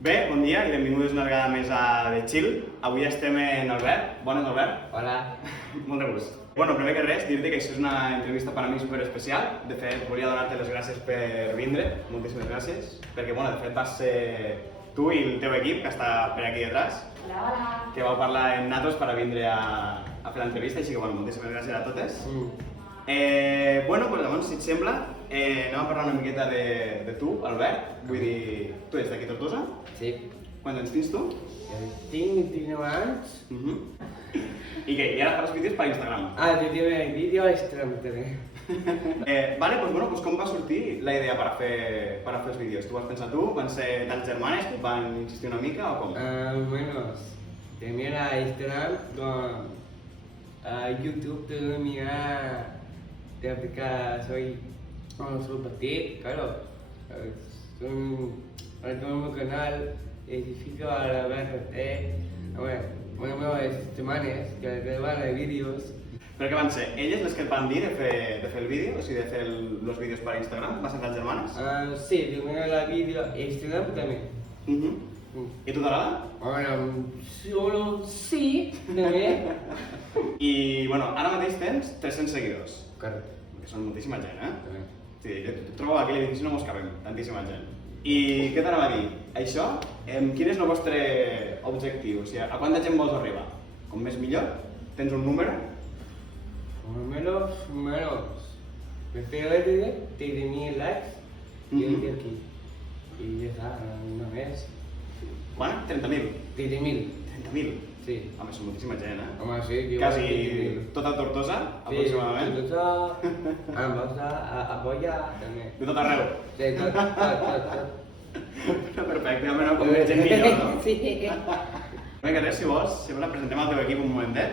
Bé, bon dia i benvinguts una vegada més a The Chill. Avui estem en Albert. Bones, Albert. Hola. Molt de gust. Bueno, primer que res, dir-te que això és una entrevista per a mi super especial. De fet, volia donar-te les gràcies per vindre, moltíssimes gràcies, perquè, bueno, de fet vas ser tu i el teu equip, que està per aquí detrás, que vau parlar amb nosaltres per a vindre a fer l'entrevista, així que, bueno, moltíssimes gràcies a totes. Bueno, doncs llavors, si et sembla, anem a parlar una miqueta de tu, Albert. Vull dir, tu ets d'aquí Tortosa? Sí. Quants anys tens tu? Tinc 29 anys. I què? I ara fas vídeos per Instagram? Ah, jo tinc el vídeo a Instagram també. Vale, doncs bueno, com va sortir la idea per a fer els vídeos? Tu vas pensar tu? Van ser tants germanes que et van insistir una mica o com? Bueno, tenía la Instagram con YouTube, tuve mirar desde que soy petit, claro. Ahora tengo un canal edificio a la BRT. Bueno, semanas que van de vídeos. Però què van ser? Elles les que et van dir de fer el vídeo? O sigui, de fer els vídeos per Instagram? Van ser tants germanes? Sí, primero la vídeo Instagram también. I tu t'agrada? Bueno, solo sí, també. I, bueno, ara mateix tens 300 seguidors. Correcte. Que són moltíssima gent, També. Sí, jo trobo que aquí a l'edifici no mos cabem, tantíssima gent. I què t'anava a dir? Això, quin és el vostre objectiu? O sigui, a quanta gent vols arribar? Com més millor? Tens un número? Menos. Prefiero el video, 30.000 likes y el de aquí. Y ya está, no més. Quan? 30.000? 30.000. 30.000? Sí. Home, són moltíssima gent, Home, sí, jo Quasi 30.000. tota Tortosa, aproximadament. Sí, tot em vas apoyar també. De tot arreu. Sí, tot. Perfecte, almenys com més gent millor, no? Sí. Vinga, res, si vols, sempre presentem el teu equip un momentet.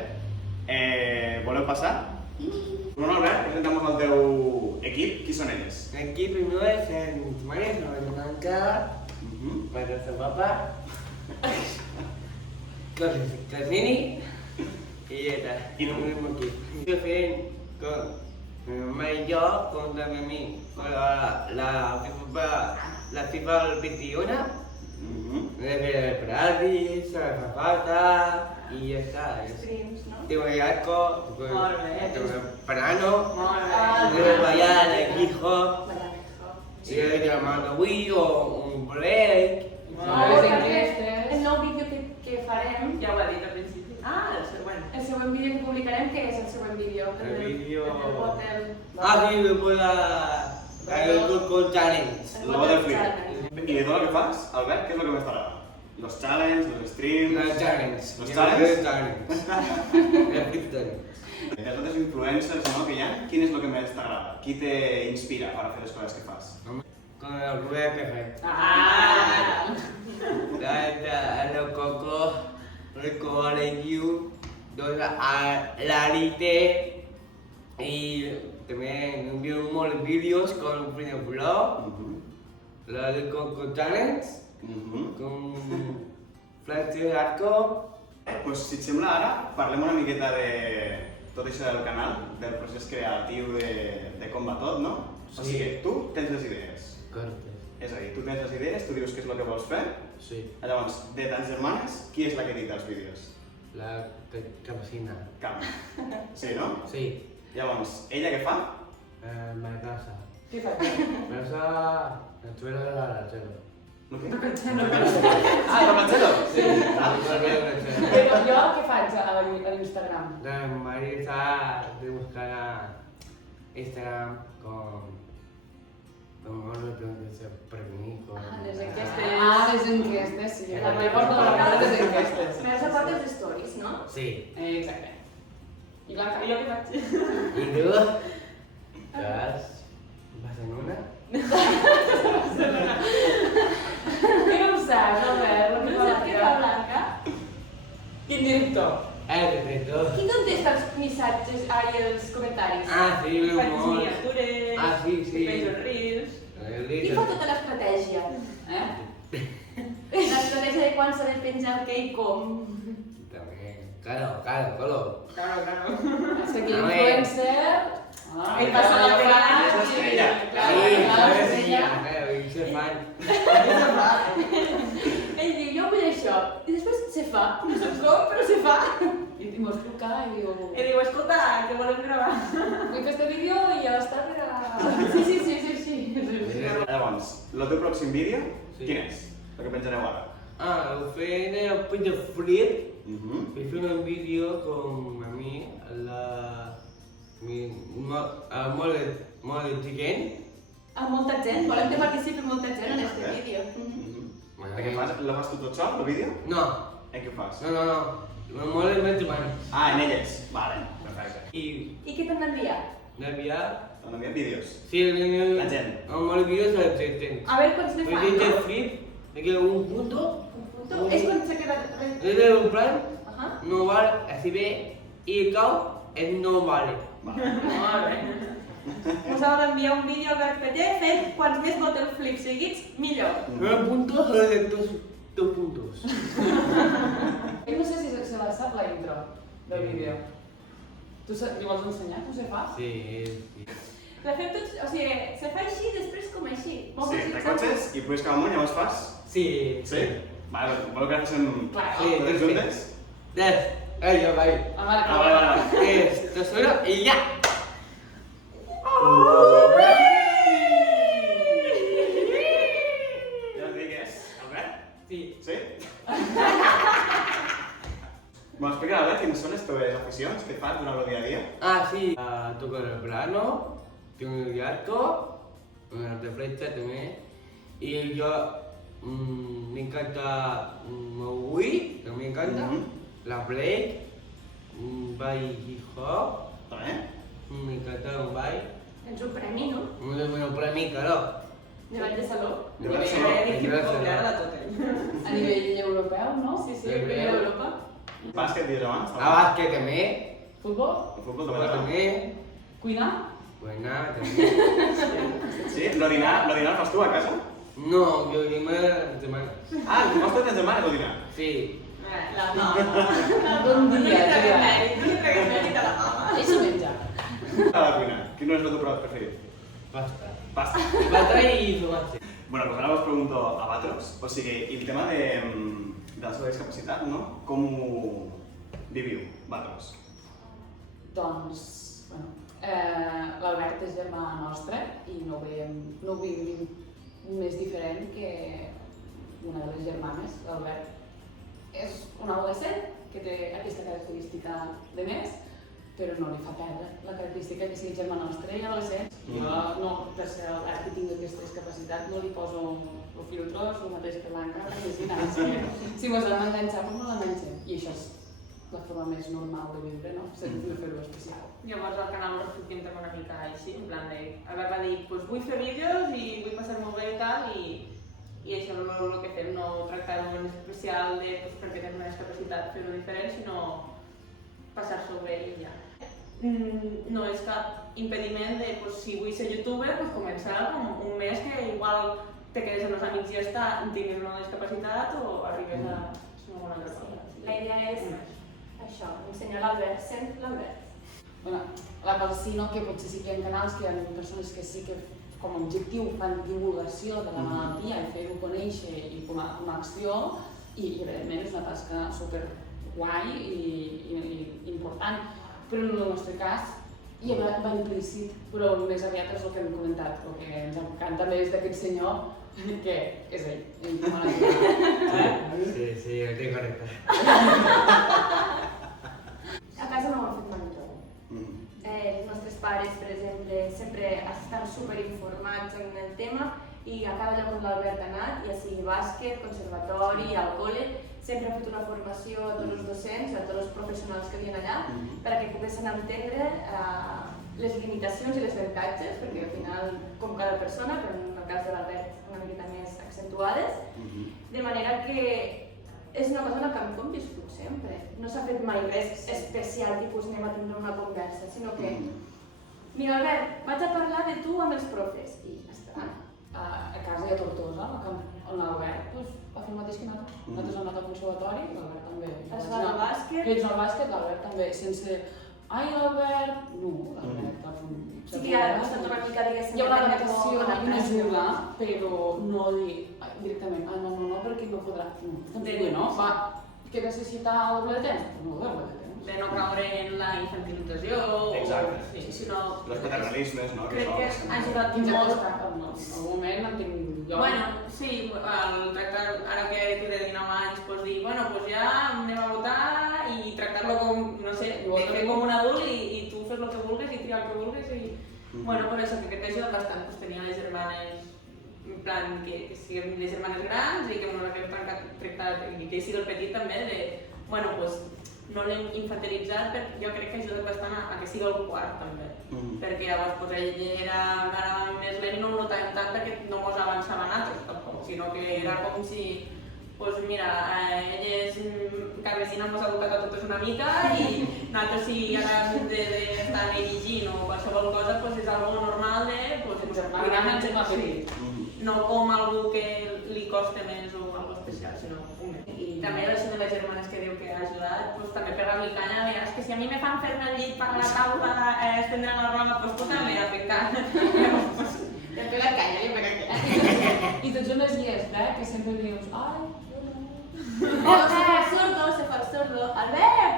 Voleu passar? Bueno, Albert, presentamos al teu equip. Qui són elles? Aquí primero es en María, no es Blanca, para su papá, Casini y ya está. ¿Y tú? Mismo aquí. Yo fui con mi mamá y yo, con también mi, la FIFA 21, desde el Paradis, la Zapata y ya está. Streams, no? Tengo el arco, tengo el Parano, Molt bé. tengo allá el hijo. Maravilloso. Si he llamado Wii o un break. Molt bé, enquestes. perquè el nou vídeo que farem, Ja ho ha dit al principi. el següent vídeo que publicarem, què és el següent vídeo? El vídeo- El hotel. Sí, me puedo con challenge. El Lo hotel del flip. challenge. I de tot el que fas, Albert, què és el que més t'agrada? Los challenges, los streams... Los challenge. Los challenges? El flip challenge. De tots els influencers, no, que hi ha, quin és el que més t'agrada? Qui t'inspira per a fer les coses que fas? Con el Rubén Café. Ah! El Coco, el Colegio, la Arite y también envío muchos vídeos con un primer blog, la de Coco Challenge, con Flash de Arco. Pues, si et sembla, ara parlem una miqueta de tot això del canal, del procés creatiu de com va tot, no? O Sí. sigui, tu tens les idees. Corte. És a dir, tu tens les idees, tu dius què és el que vols fer, Sí. llavors, de tants germanes, qui és la que edita els vídeos? La cabecina. Carme. Sí, no? Sí. Llavors, ella què fa? La casa. Què fa? La casa, la suela de la chelo. No què? Ah, el Marcelo? Sí. La Però jo què faig a l'Instagram? María está de buscar a Instagram con otro que se prevenir con... Les enquestes. Les enquestes, sí. La També meva porto la les enquestes. Me les aportes les stories, no? Sí. Exacte. I Blanca? I jo què faig? ¿Y tú? ¿Vas en una? Que no ho saps, Albert? No sap què fa Blanca? Quin director? Perfecto. Qui contesta els missatges i els comentaris? Ah, sí, mi Faig amor. miniatures, Ah, sí, sí. penjo reels. Qui fa tota l'estratègia? L'estratègia de quan s'ha de penjar el què i com? También. Claro, todo. Claro. És que aquí A l'influencer... Ell passa la pena. Això és ella. Sí, claro, sí, claro, y soy fan. això. I després se fa. No saps com, però se fa. I m'ho truca i diu... I diu, escolta, que volem gravar. Vull fer este vídeo i ja està per a... Sí. Llavors, el teu pròxim vídeo, Sí. quin és? El que penjareu ara? Ho feien el Peter Frit. Mhm. Y fue un vídeo con a mí, a Mole Chicken. A molta gent, volem que participi molta gent en este Perfecte. vídeo. Mhm. Què fas? Lo fas tu tot sol, el vídeo? No, En què ho fas? no. Mole met manos. Ah, en elles. Vale, perfecte. Y I què t'han d'enviar? Navidad. T'han enviat vídeos? Sí, La gent. Mole vídeos a los 70. A veure quants ne fan, Peter no? Frit, me queda un punto. Un punto. És quan s'ha quedat... Es de un plan, Ahà. no vale, así ve. Y el cao es no vale. Vale. Molt bé. Us heu d'enviar un vídeo al Albert Peté fent quants més bottle flips seguits, millor. 9 puntos o de 2 puntos. Jo no sé si se la sap la intro del vídeo. Tu li vols ensenyar com se fa? Sí. La fem tots, o sigui, se fa així, després com així. Molta Sí, gent te sap- cotxes i puedes cada un llavors fas? Sí. Sí? Vale, voleu que facin Clar. Sí. totes juntes? Ya va. Ah, vale, Ah, vale, vale. Esto suena y ya. Ja us dic què és, Albert? Sí. Sí? M'explica, Albert, quines són les teves aficions que fas durant el dia a dia? Sí. Toco el plano, tengo el arco, una de flecha también. Y yo me encanta Wii, que me encanta. Mhm. La Blade, Bye Hip Hop, També? me encanta un Bye. Tens un premi, no? Muy bueno para mí, claro. De ball de saló. De ball de saló. Ara de tot ell. A nivell europeu, no? Sí, sí, Europeu. Nivell d'Europa. Bàsquet, dies abans? A básquet también. Futbol? El futbol Fútbol també. también. Cuinar? Buena también. Sí? Lo dinar el fas tu a casa? No, yo digo semana. Ah, tu fas tot el setmana, el dinar? Sí. No. Bon No li dia, treguem Joan. mèrit, no li treguem mèrit a la mama. Això menjar. A la cuina. Quin no és el teu plat preferit? Pasta. Pasta. Pasta y tomate. Bueno, pues ara us pregunto a vosaltres, o sigui, el tema de la seva discapacitat, no? Com ho viviu, vosaltres? Doncs, bueno, l'Albert és germà nostre i no ho vivim més diferent que una de les germanes. L'Albert és un adolescent que té aquesta característica de més, però no li fa perdre la característica que sigui germà nostre i adolescent. Jo, no, per ser l'Albert que tingui aquesta discapacitat, no li poso el filtro, és el mateix que l'Anca, perquè si mos l'hem enganxat, doncs no l'enganxem. I això és la forma més normal de viure, no? Sense fer-ho especial. Llavors al canal ho sortim una mica així, en plan de... Albert va dir, pues vull fer vídeos i vull passar-m'ho bé i tal, i això és el que fem, no tractar-ho en especial de, pues, perquè tens una discapacitat, fer-ho diferent, sinó passar-s'ho bé i ja. No és cap impediment de, pues, si vull ser youtuber, pues, començar com un mes que igual te quedes amb els amics i ja està, tinguis una discapacitat o arribes a alguna altra cosa. La idea és això, ensenyar l'Albert, sent l'Albert. Bueno, la cosa sí, no, que potser sí que hi ha canals que hi ha persones que sí que com a objectiu fan divulgació de la malaltia i fer-ho conèixer i com a acció i evidentment és una tasca super guai i important, però en el nostre cas ja va implícit, però més aviat és el que hem comentat, el que ens encanta més d'aquest senyor que és ell, com a Sí, lo tengo correcto. A casa no ho han fet mai tot. Els nostres pares, per exemple, sempre estan superinformats en el tema i a cada lloc on l'Albert ha anat, ja sigui bàsquet, conservatori, al col·le, sempre ha fet una formació a tots els docents, a tots els professionals que havien allà, perquè poguessin entendre les limitacions i les avantatges, perquè al final, com cada persona, però en el cas de l'Albert una miqueta més accentuades, de manera que és una cosa que hem viscut sempre. No s'ha fet mai res especial, tipus anem a tindre una conversa, sinó que mira, Albert, vaig a parlar de tu amb els profes i ja està. A casa i a Tortosa, on l'Albert va fer el mateix que nosaltres. Nosaltres hem anat al conservatori i l'Albert també. Es va al bàsquet. Ells al bàsquet, l'Albert també, sense... Ai, l'Albert... No, l'Albert va fer un Sí que ha costat una mica, diguéssim, hi ha una aprendre adaptació com i una adaptar-se. ajuda, però no dir directament, no, perquè no podrà. No, no, va, que necessita el doble de temps? Pues no, el doble de temps. De no caure en la infantilització Exacte. o... Sí, sinó... Los paternalismes, no? Crec que ha ajudat Fins a molt. en algun moment en tinc jo. Bueno, sí, el tractar, ara que té de 19 anys, pues dir, bueno, pues ja anem a votar i tractar-lo com, no sé, fer com un adult i tu fes el que vulguis i triar el que vulguis i... Bueno, pues això, que crec que ha ajudat bastant, pues tenir les germanes, en plan, que siguin les germanes grans i que ens haguem tractat, i que sigui el petit també, de, bueno, pues no l'hem infantilitzat, però jo crec que ha ajudat bastant a que sigui el quart també. Perquè llavors pues, ell era encara més lent i no ho notàvem tant perquè no mos avançava a nosaltres tampoc, sinó que era com si, pues mira, ell és Carlesina, mos ha educat a totes una mica i nosaltres si ara hem d'estar dirigint o qualsevol cosa pues, és algo normal de Germana petit. no com algú que li costa més o algo especial, sinó un més. I també això de les germanes que diu que ha ajudat, pues, també pegar-li canya, és que si a mi me fan fer-me el llit per la taula, estendre la roba, pues tu també a pecar. He pegat canya, he pegat canya. I tots unes llest, que sempre dius, ai, Se fa el sordo, Albert!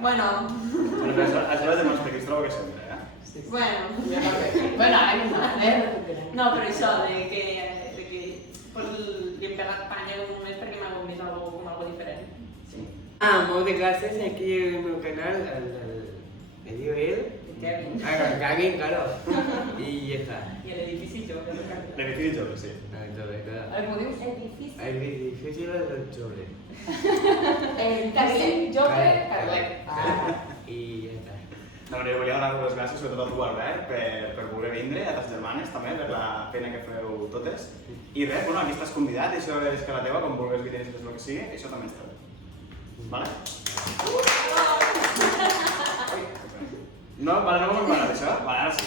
Bueno, Però això de demostra que es troba que sempre, bueno. bueno, ara no, No, però això, de que pues, li hem pegat panya només perquè m'ha vist com algo diferent. Sí. Moltes gràcies aquí en el meu canal, me diu él. Kevin. Kevin, claro. Y ya está. I l'edifici jo. L'edifici jove, sí. Entonces, claro. Ara m'ho dius? És difícil. El difícil es el sobre. Carlet, jove, Carlet. Y ya está. No, jo volia donar les gràcies sobretot a tu, Albert, per voler vindre, a les germanes també, per la feina que feu totes. I res, bueno, aquí estàs convidat, i això és que la teva, com vulguis vindre i fes el que sigui, això també està bé. Vale? No, vale, no m'ho hem parat, això? Vale, ara sí.